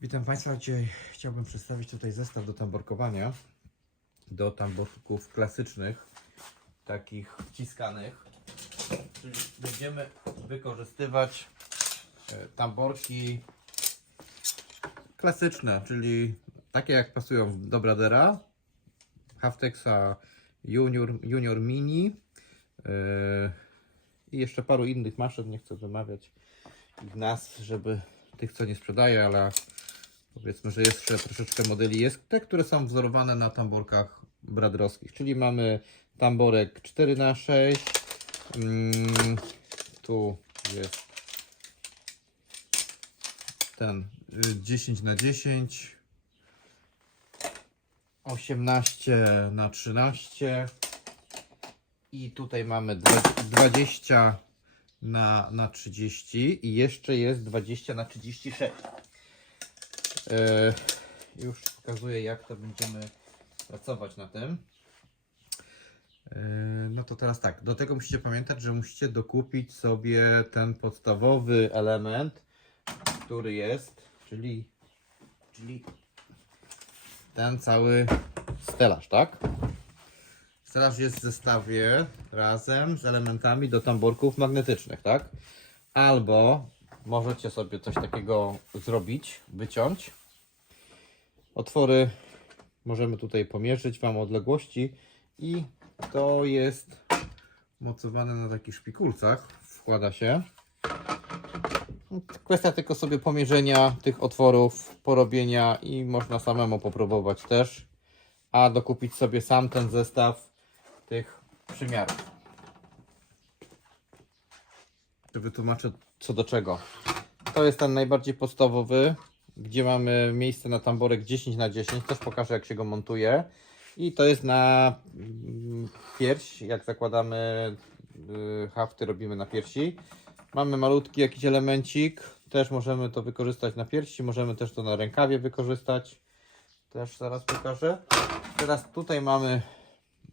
Witam Państwa. Dzisiaj chciałbym przedstawić tutaj zestaw do tamborkowania. Do tamborków klasycznych, takich wciskanych. Czyli będziemy wykorzystywać e, tamborki klasyczne, czyli takie jak pasują do Bradera, Haftexa Junior, Junior Mini yy, i jeszcze paru innych maszyn. Nie chcę wymawiać ich nazw, żeby tych co nie sprzedaję, ale powiedzmy, że jeszcze troszeczkę modeli. Jest. Te, które są wzorowane na tamborkach bradrowskich, czyli mamy tamborek 4x6, mm, tu jest ten y, 10 na 10 18 na 13 i tutaj mamy dwa- 20 na, na 30 i jeszcze jest 20 na 36 e, już pokazuję jak to będziemy pracować na tym E, no to teraz tak, do tego musicie pamiętać, że musicie dokupić sobie ten podstawowy element, który jest, czyli, czyli ten cały stelaż, tak? Stelaż jest w zestawie razem z elementami do tamborków magnetycznych, tak? Albo możecie sobie coś takiego zrobić, wyciąć. Otwory możemy tutaj pomierzyć Wam odległości i to jest mocowane na takich szpikulcach. Wkłada się. Kwestia tylko sobie pomierzenia tych otworów, porobienia i można samemu popróbować też. A dokupić sobie sam ten zestaw tych przymiarów. To wytłumaczę co do czego. To jest ten najbardziej podstawowy, gdzie mamy miejsce na tamborek 10 na 10 Też pokażę jak się go montuje. I to jest na mm, pierś, jak zakładamy y, hafty, robimy na piersi. Mamy malutki jakiś elemencik, też możemy to wykorzystać na piersi, możemy też to na rękawie wykorzystać. Też zaraz pokażę. Teraz tutaj mamy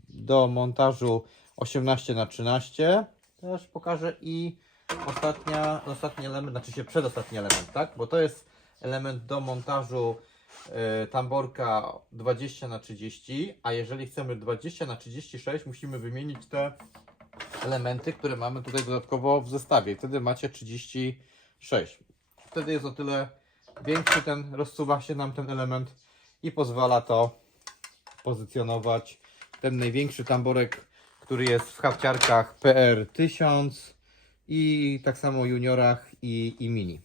do montażu 18 na 13 Też pokażę i ostatnia, ostatni element, znaczy się przedostatni element, tak? Bo to jest element do montażu e, tamborka 20 na 30 a jeżeli chcemy 20 na 36 musimy wymienić te elementy, które mamy tutaj dodatkowo w zestawie. Wtedy macie 36. Wtedy jest o tyle większy ten, rozsuwa się nam ten element i pozwala to pozycjonować ten największy tamborek, który jest w hafciarkach PR 1000 i tak samo juniorach i, i mini.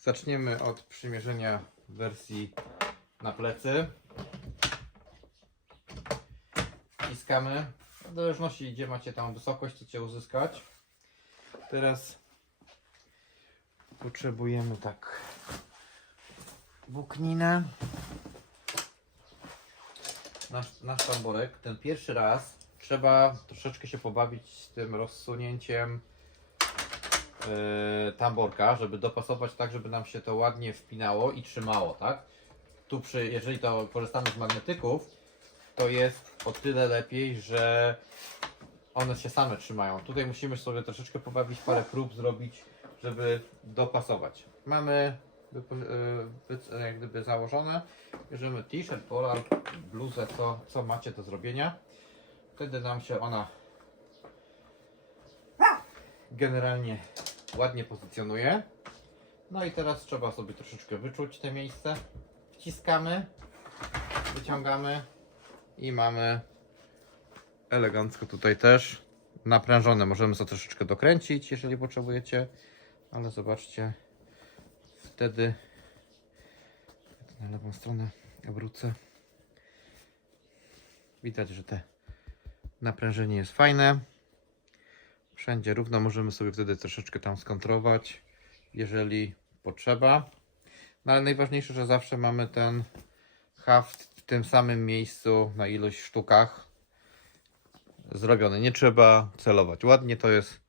Zaczniemy od przymierzenia wersji na plecy. Wciskamy. W zależności gdzie macie tam wysokość, chcecie uzyskać. Teraz potrzebujemy tak włókninę. Nasz, nasz tamborek, ten pierwszy raz trzeba troszeczkę się pobawić z tym rozsunięciem yy, tamborka, żeby dopasować tak, żeby nam się to ładnie wpinało i trzymało, tak? Tu przy, jeżeli to korzystamy z magnetyków, to jest o tyle lepiej, że one się same trzymają. Tutaj musimy sobie troszeczkę pobawić, parę prób zrobić, żeby dopasować. Mamy yy, jak gdyby założone. Bierzemy t-shirt, polar, bluzę, co, co macie do zrobienia. Wtedy nam się ona generalnie ładnie pozycjonuje. No i teraz trzeba sobie troszeczkę wyczuć te miejsce. Wciskamy, wyciągamy i mamy elegancko tutaj też naprężone. Możemy sobie troszeczkę dokręcić, jeżeli potrzebujecie, ale zobaczcie, wtedy na lewą stronę obrócę. Widać, że te naprężenie jest fajne. Wszędzie równo możemy sobie wtedy troszeczkę tam skontrować, jeżeli potrzeba. No ale najważniejsze, że zawsze mamy ten haft w tym samym miejscu na ilość sztukach zrobiony. Nie trzeba celować. Ładnie to jest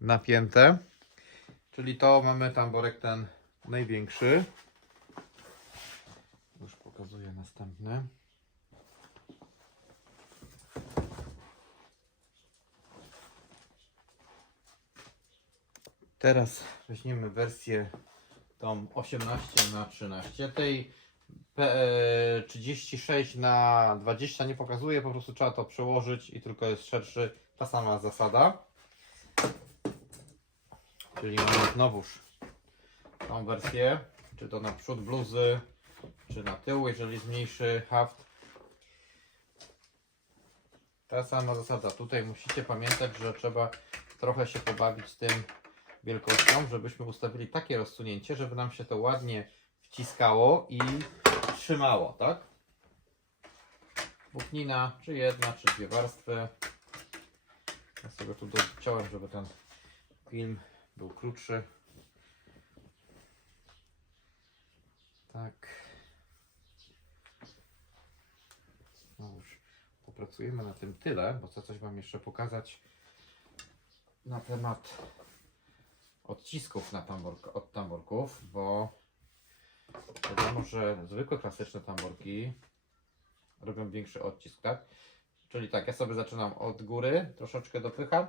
napięte. Czyli to mamy tamborek ten największy. Już pokazuję następny. Teraz weźmiemy wersję tą 18 na 13. Tej P- e, 36 na 20 nie pokazuje, po prostu trzeba to przełożyć i tylko jest szerszy. Ta sama zasada. Czyli mamy znowuż tą wersję, czy to na przód bluzy, czy na tył, jeżeli zmniejszy haft. Ta sama zasada. Tutaj musicie pamiętać, że trzeba trochę się pobawić tym wielkością, żebyśmy ustawili takie rozsunięcie, żeby nam się to ładnie wciskało i trzymało, tak? Włóknina, czy jedna, czy dwie warstwy. Ja sobie tu dociąłem, żeby ten film był krótszy. Tak. No już popracujemy na tym tyle, bo coś Wam jeszcze pokazać na temat odcisków na tambork, od tamborków, bo wiadomo, że zwykłe klasyczne tamborki robią większy odcisk, tak? Czyli tak, ja sobie zaczynam od góry, troszeczkę dopycham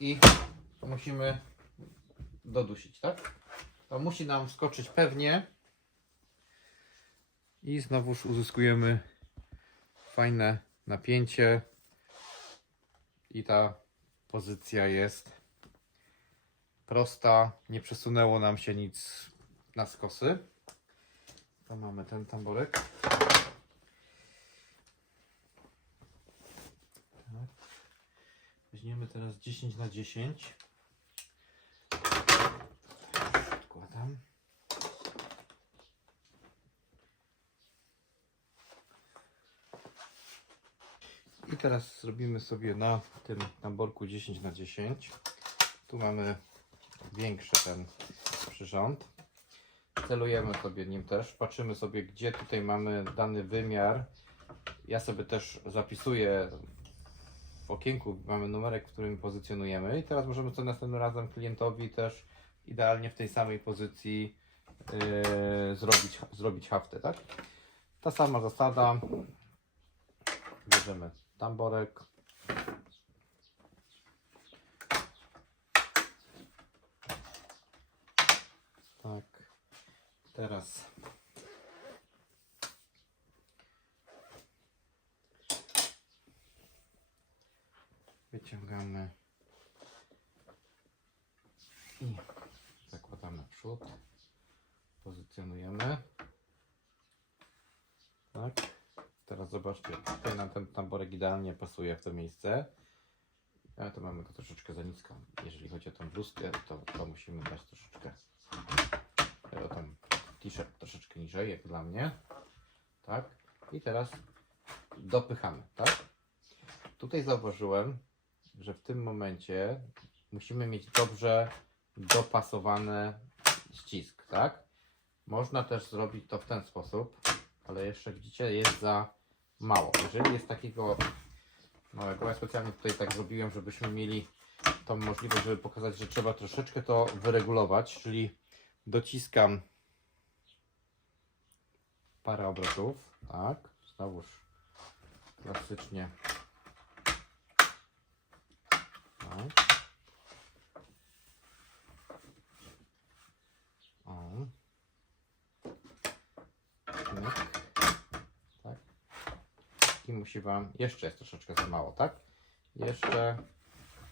i musimy dodusić, tak? To musi nam skoczyć pewnie i znowuż uzyskujemy fajne napięcie i ta pozycja jest prosta, nie przesunęło nam się nic na skosy. To mamy ten tamborek. Tak. Weźmiemy teraz 10 na 10. Odkładam. I teraz zrobimy sobie na tym tamborku 10 na 10. Tu mamy większy ten przyrząd. Celujemy sobie nim też. Patrzymy sobie, gdzie tutaj mamy dany wymiar. Ja sobie też zapisuję w okienku, mamy numerek, w którym pozycjonujemy. I teraz możemy to następnym razem klientowi też idealnie w tej samej pozycji yy, zrobić, zrobić haftę, tak? Ta sama zasada. Bierzemy tamborek. Tak. Teraz wyciągamy i zakładamy w przód. Pozycjonujemy. Tak. Teraz zobaczcie, tutaj nam ten tamborek idealnie pasuje w to miejsce. Ale to mamy go troszeczkę za nisko. Jeżeli chodzi o tą bluzkę, to, to musimy dać troszeczkę t-shirt troszeczkę niżej, jak dla mnie. Tak. I teraz dopychamy, tak? Tutaj zauważyłem, że w tym momencie musimy mieć dobrze dopasowany ścisk, tak? Można też zrobić to w ten sposób, ale jeszcze widzicie, jest za mało. Jeżeli jest takiego małego, ja specjalnie tutaj tak zrobiłem, żebyśmy mieli tą możliwość, żeby pokazać, że trzeba troszeczkę to wyregulować, czyli dociskam parę obrotów, tak, znowuż klasycznie tak. O. Tak. I musi Wam, jeszcze jest troszeczkę za mało, tak? Jeszcze,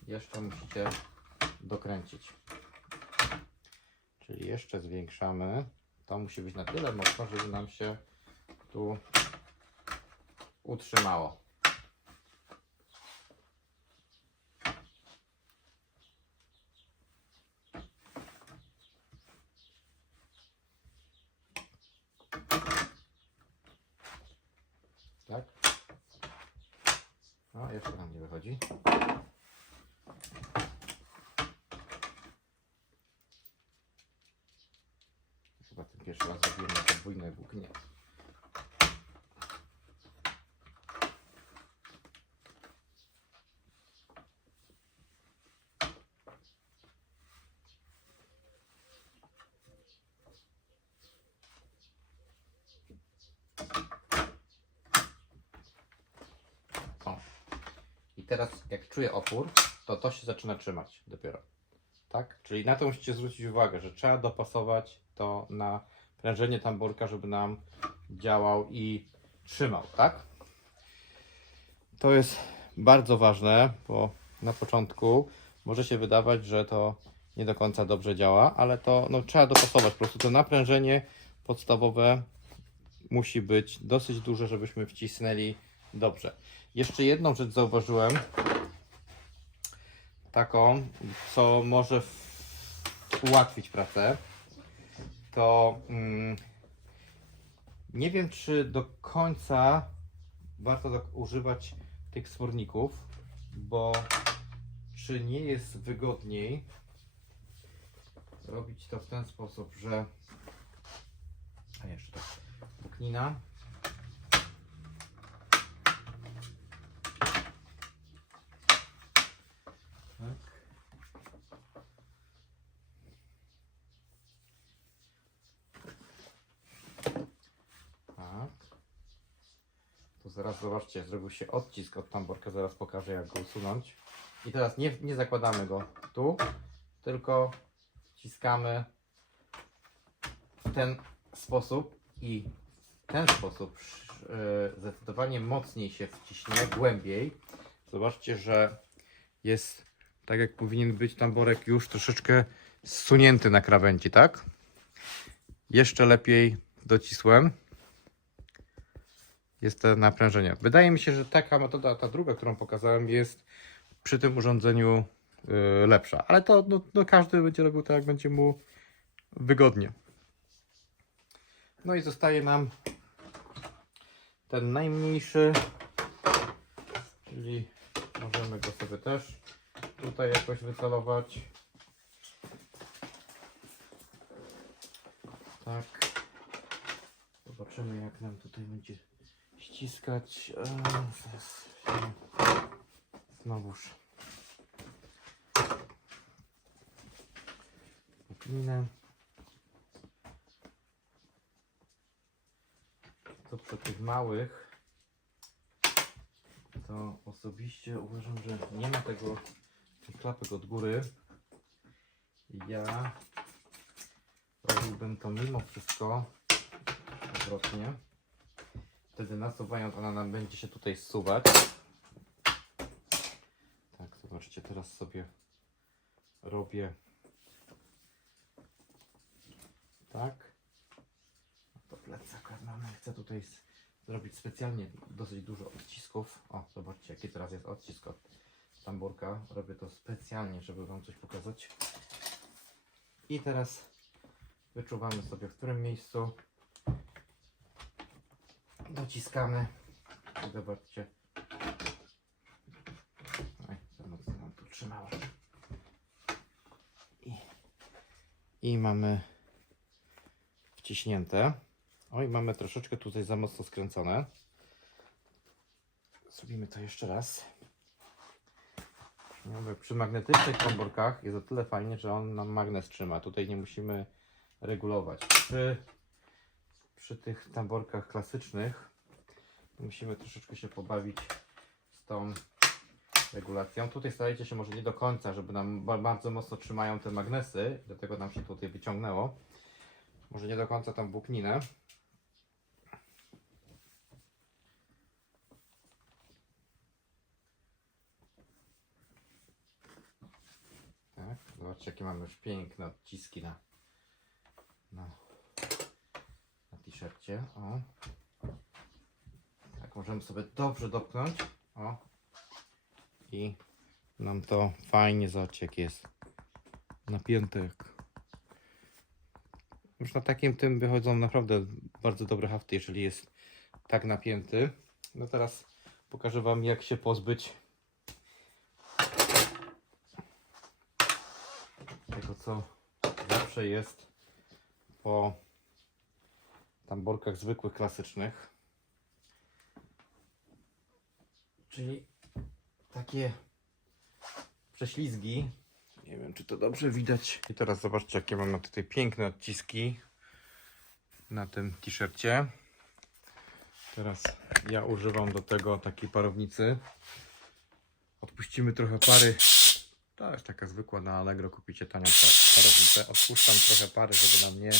jeszcze musicie dokręcić. Czyli jeszcze zwiększamy. To musi być na tyle mocno, żeby nam się tu utrzymało. Tak? O, jeszcze nam nie wychodzi. Chyba ten pierwszy raz na. O. I teraz jak czuję opór, to to się zaczyna trzymać dopiero. Tak? Czyli na to musicie zwrócić uwagę, że trzeba dopasować to naprężenie tamborka, żeby nam działał i trzymał, tak? To jest bardzo ważne, bo na początku może się wydawać, że to nie do końca dobrze działa, ale to no, trzeba dopasować. Po prostu to naprężenie podstawowe musi być dosyć duże, żebyśmy wcisnęli dobrze. Jeszcze jedną rzecz zauważyłem, taką, co może ułatwić pracę, to mm, nie wiem, czy do końca warto tak używać tych sworników, bo czy nie jest wygodniej robić to w ten sposób, że a jeszcze tak, puknina zaraz zobaczcie, zrobił się odcisk od tamborka, zaraz pokażę jak go usunąć. I teraz nie, nie zakładamy go tu, tylko wciskamy w ten sposób i w ten sposób yy, zdecydowanie mocniej się wciśnie, głębiej. Zobaczcie, że jest tak jak powinien być tamborek już troszeczkę zsunięty na krawędzi, tak? Jeszcze lepiej docisłem jest to naprężenie. Wydaje mi się, że taka metoda, ta druga, którą pokazałem, jest przy tym urządzeniu y, lepsza. Ale to no, no każdy będzie robił tak, jak będzie mu wygodnie. No i zostaje nam ten najmniejszy, czyli możemy go sobie też tutaj jakoś wycelować. Tak. Zobaczymy jak nam tutaj będzie Eee, zaraz. Znowuż. Puklinę. To przy tych małych to osobiście uważam, że nie ma tego klapek od góry. Ja robiłbym to mimo wszystko odwrotnie. Wtedy nasuwając ona nam będzie się tutaj zsuwać. Tak, zobaczcie, teraz sobie robię tak. To plecak mamy. Chcę tutaj zrobić specjalnie dosyć dużo odcisków. O, zobaczcie, jaki teraz jest odcisk od tamburka. Robię to specjalnie, żeby Wam coś pokazać. I teraz wyczuwamy sobie, w którym miejscu dociskamy. Zobaczcie. Oj, za mocno nam tu trzymało. I, I mamy wciśnięte. Oj, mamy troszeczkę tutaj za mocno skręcone. Zrobimy to jeszcze raz. Mówię, przy magnetycznych komórkach jest o tyle fajnie, że on nam magnes trzyma. Tutaj nie musimy regulować. Przy, przy tych tamborkach klasycznych musimy troszeczkę się pobawić z tą regulacją. Tutaj starajcie się może nie do końca, żeby nam ba- bardzo mocno trzymają te magnesy, dlatego nam się tutaj wyciągnęło. Może nie do końca tam włókninę. Tak, zobaczcie jakie mamy już piękne odciski na, na t-shircie. O. Tak, możemy sobie dobrze dopchnąć. O. I nam to fajnie, zobaczcie jak jest napięte. Jak... Już na takim tym wychodzą naprawdę bardzo dobre hafty, jeżeli jest tak napięty. No teraz pokażę Wam jak się pozbyć tego co zawsze jest po tamborkach zwykłych, klasycznych. Czyli takie prześlizgi. Nie wiem, czy to dobrze widać. I teraz zobaczcie, jakie mamy tutaj piękne odciski na tym t-shircie. Teraz ja używam do tego takiej parownicy. Odpuścimy trochę pary. To jest taka zwykła na Allegro, kupicie tanią pa- parownicę. Odpuszczam trochę pary, żeby nam nie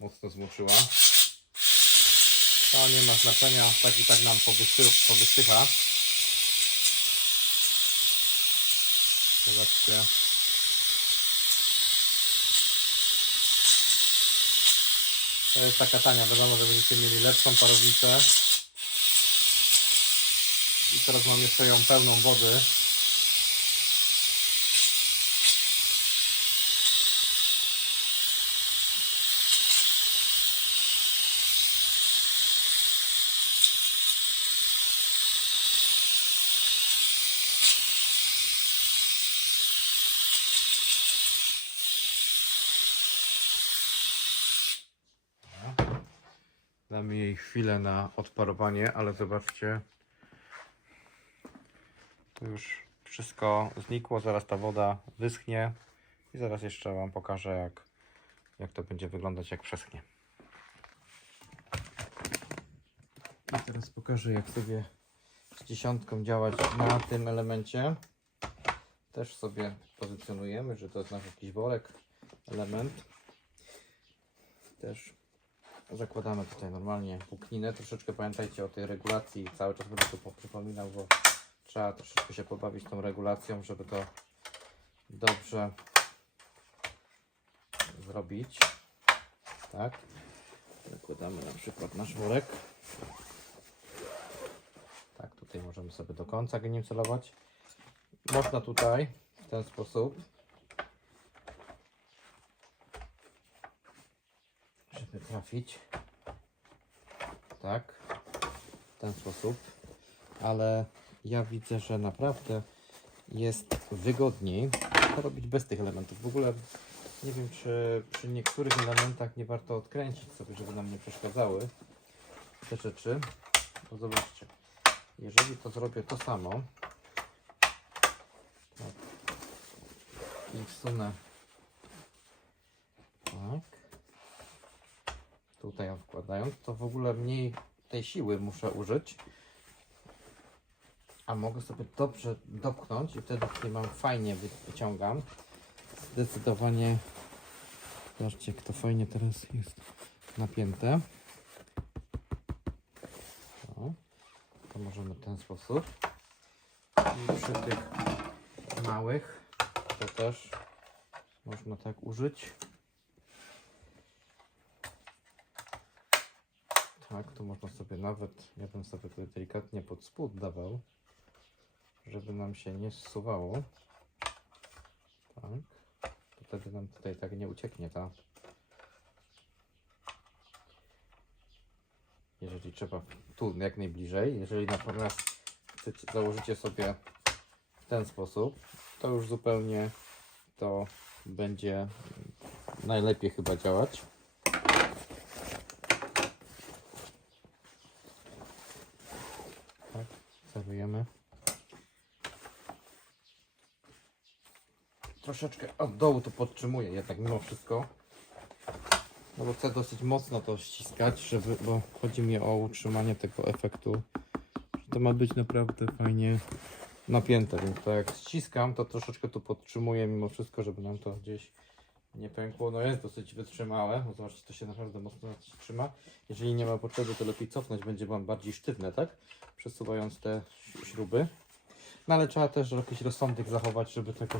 mocno zmoczyła. To nie ma znaczenia, tak i tak nam powysy, powysycha. Zobaczcie. To jest taka tania, wiadomo, że będziecie mieli lepszą parownicę. I teraz mam jeszcze ją pełną wody. Damy jej chwilę na odparowanie, ale zobaczcie. Już wszystko znikło, zaraz ta woda wyschnie i zaraz jeszcze Wam pokażę jak, jak to będzie wyglądać jak przeschnie. I teraz pokażę jak sobie z dziesiątką działać na tym elemencie. Też sobie pozycjonujemy, że to jest nasz jakiś worek, element. Też zakładamy tutaj normalnie płókninę. Troszeczkę pamiętajcie o tej regulacji. Cały czas będę tu przypominał, bo trzeba troszeczkę się pobawić tą regulacją, żeby to dobrze zrobić. Tak. Zakładamy na przykład nasz worek. Tak, tutaj możemy sobie do końca go nim celować. Można tutaj w ten sposób trafić. Tak, w ten sposób. Ale ja widzę, że naprawdę jest wygodniej to robić bez tych elementów. W ogóle nie wiem, czy przy niektórych elementach nie warto odkręcić sobie, żeby nam nie przeszkadzały te rzeczy. Bo zobaczcie, jeżeli to zrobię to samo tak, i wsunę tak tutaj ją wkładając, to w ogóle mniej tej siły muszę użyć. A mogę sobie dobrze dopchnąć i wtedy tutaj mam fajnie wy- wyciągam. Zdecydowanie zobaczcie jak to fajnie teraz jest napięte. O, to możemy w ten sposób. I przy tych małych to też można tak użyć. Tak, tu można sobie nawet, ja bym sobie tutaj delikatnie pod spód dawał, żeby nam się nie zsuwało. Tak. To wtedy nam tutaj tak nie ucieknie ta. Jeżeli trzeba tu jak najbliżej, jeżeli natomiast założycie sobie w ten sposób, to już zupełnie to będzie najlepiej chyba działać. Tak, celujemy. Troszeczkę od dołu to podtrzymuję jednak mimo wszystko. No bo chcę dosyć mocno to ściskać, żeby, bo chodzi mi o utrzymanie tego efektu. To ma być naprawdę fajnie napięte, więc to jak ściskam, to troszeczkę to podtrzymuję mimo wszystko, żeby nam to gdzieś nie pękło. No jest dosyć wytrzymałe, bo zobaczcie, to się naprawdę mocno trzyma. Jeżeli nie ma potrzeby, to lepiej cofnąć, będzie Wam bardziej sztywne, tak? Przesuwając te śruby. No ale trzeba też jakiś rozsądek zachować, żeby tego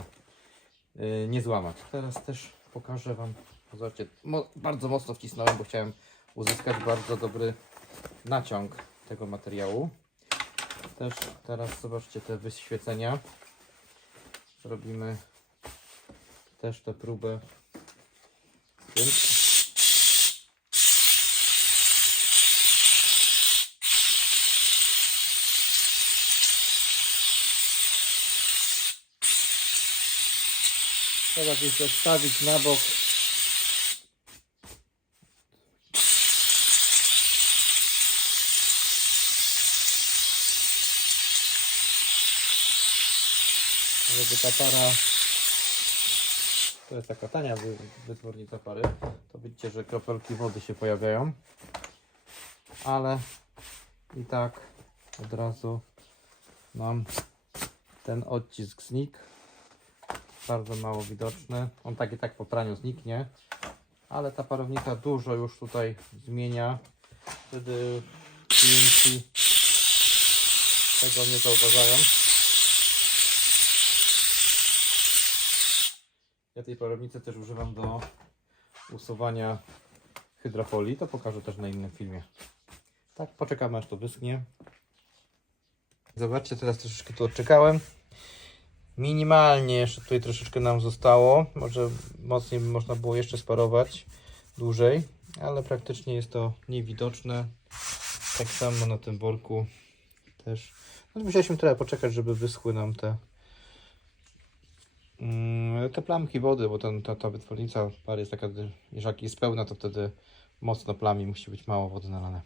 yy, nie złamać. Teraz też pokażę Wam, zobaczcie, mo bardzo mocno wcisnąłem, bo chciałem uzyskać bardzo dobry naciąg tego materiału. Też teraz zobaczcie te wyświecenia. Zrobimy też tę próbę. Więc Trzeba gdzieś odstawić na bok. Żeby ta para to jest taka tania wy- pary, to widzicie, że kropelki wody się pojawiają, ale i tak od razu nam ten odcisk znikł, bardzo mało widoczny, on tak i tak po praniu zniknie, ale ta parownica dużo już tutaj zmienia. Wtedy klienci tego nie zauważają. Ja tej parownicy też używam do usuwania hydrofolii. To pokażę też na innym filmie. Tak, poczekamy aż to wyschnie. Zobaczcie, teraz troszeczkę tu odczekałem. Minimalnie jeszcze tutaj troszeczkę nam zostało. Może mocniej by można było jeszcze sparować dłużej, ale praktycznie jest to niewidoczne. Tak samo na tym worku też. No, musieliśmy trochę poczekać, żeby wyschły nam te te plamki wody, bo ten, ta, ta wytwornica pary jest taka, jeżeli jest pełna, to wtedy mocno plami, musi być mało wody nalane.